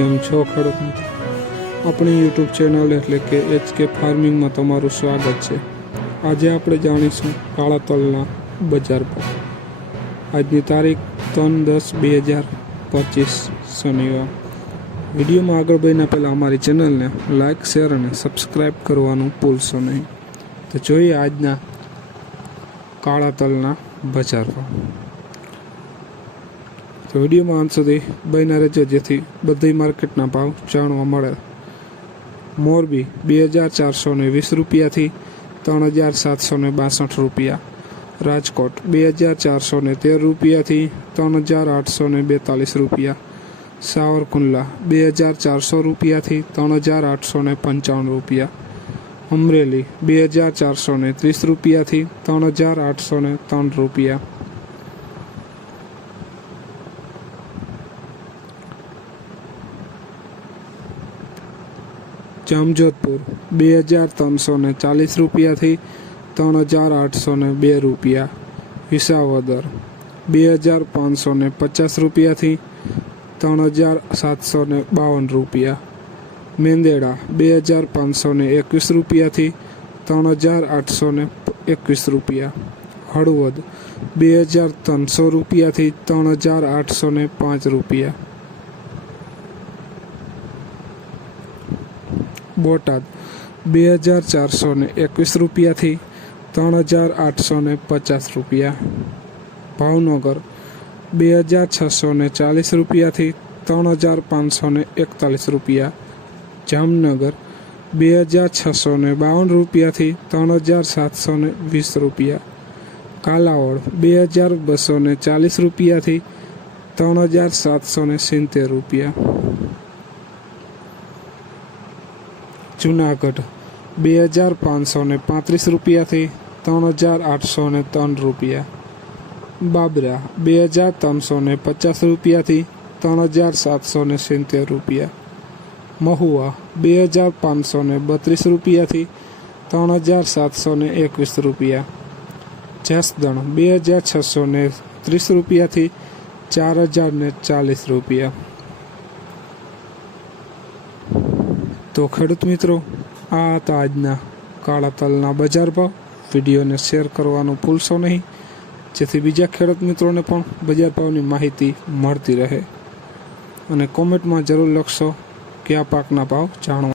કેમ છો? ખેડૂત મિત્રો આપણી યુટ્યુબ ચેનલ એટલે કે એચ કે ફાર્મિંગમાં તમારું સ્વાગત છે. આજે આપણે જાણીશું કાળા તલના બજાર પર. આજની તારીખ ત્રણ દસ બે હજાર પચીસ શનિવાર. વિડીયોમાં આગળ વધીના પહેલાં અમારી ચેનલને લાઇક શેર અને સબસ્ક્રાઈબ કરવાનું ભૂલશો નહીં. તો જોઈએ આજના કાળા તલના બજાર ભાવ તો વિડીયોમાં અંત સુધી બન્યા રહેજો, જેથી બધી માર્કેટના ભાવ જાણવા મળે. મોરબી બે હજાર ચારસો ને વીસ રૂપિયાથી ત્રણ હજાર સાતસો ને બાસઠ રૂપિયા. રાજકોટ બે હજાર ચારસો ને તેર રૂપિયાથી ત્રણ હજાર આઠસો ને બેતાલીસ રૂપિયા. સાવરકુંડલા બે હજાર ચારસો રૂપિયાથી ત્રણ હજાર આઠસો ને પંચાવન રૂપિયા. અમરેલી બે હજાર ચારસો ને ત્રીસ રૂપિયાથી ત્રણ હજાર આઠસો ને ત્રણ રૂપિયા. જામજોધપુર બે હજાર ત્રણસો ને ચાલીસ રૂપિયાથી ત્રણ હજાર આઠસો ને બે રૂપિયા વિસાવદર બે હજાર પાંચસો ને પચાસ રૂપિયાથી ત્રણ હજાર સાતસો ને બાવન રૂપિયા મેંદેડા બે હજાર પાંચસો ને એકવીસ રૂપિયાથી ત્રણ હજાર આઠસો ને એકવીસ રૂપિયા હળવદ બે હજાર ત્રણસો રૂપિયાથી ત્રણ હજાર આઠસો ને પાંચ રૂપિયા બોટાદ બે હજાર ચારસો ને એકવીસ રૂપિયાથી ત્રણ હજાર આઠસો ને પચાસ રૂપિયા ભાવનગર બે હજાર છસો ને ચાલીસ રૂપિયાથી ત્રણ હજાર પાંચસો ને એકતાલીસ રૂપિયા જામનગર બે હજાર છસો ને બાવન રૂપિયાથી ત્રણ હજાર સાતસો ને વીસ રૂપિયા કાલાવડ બે હજાર બસો ને ચાલીસ રૂપિયાથી ત્રણ હજાર સાતસો ને સિત્તેર રૂપિયા જુનાગઢ બે હજાર પાંચસો ને પાંત્રીસ રૂપિયાથી ત્રણ હજાર આઠસો ને ત્રણ રૂપિયા બાબરા બે હજાર ત્રણસો ને પચાસ રૂપિયાથી ત્રણ હજાર સાતસો ને સિત્તેર રૂપિયા મહુવા બે હજાર પાંચસો ને બત્રીસ રૂપિયાથી ત્રણ હજાર સાતસો ને એકવીસ રૂપિયા જસદણ બે હજાર છસો ને ત્રીસ રૂપિયાથી ચાર હજાર ને ચાલીસ રૂપિયા તો ખેડૂત મિત્રો, આ હતા આજના કાળા તલના બજાર ભાવ. વિડીયોને શેર કરવાનું ભૂલશો નહીં. જેથી બીજા ખેડૂત મિત્રોને પણ બજાર ભાવની માહિતી મળતી રહે. અને કોમેન્ટમાં જરૂર લખશો કે આ પાકના ભાવ જાણવા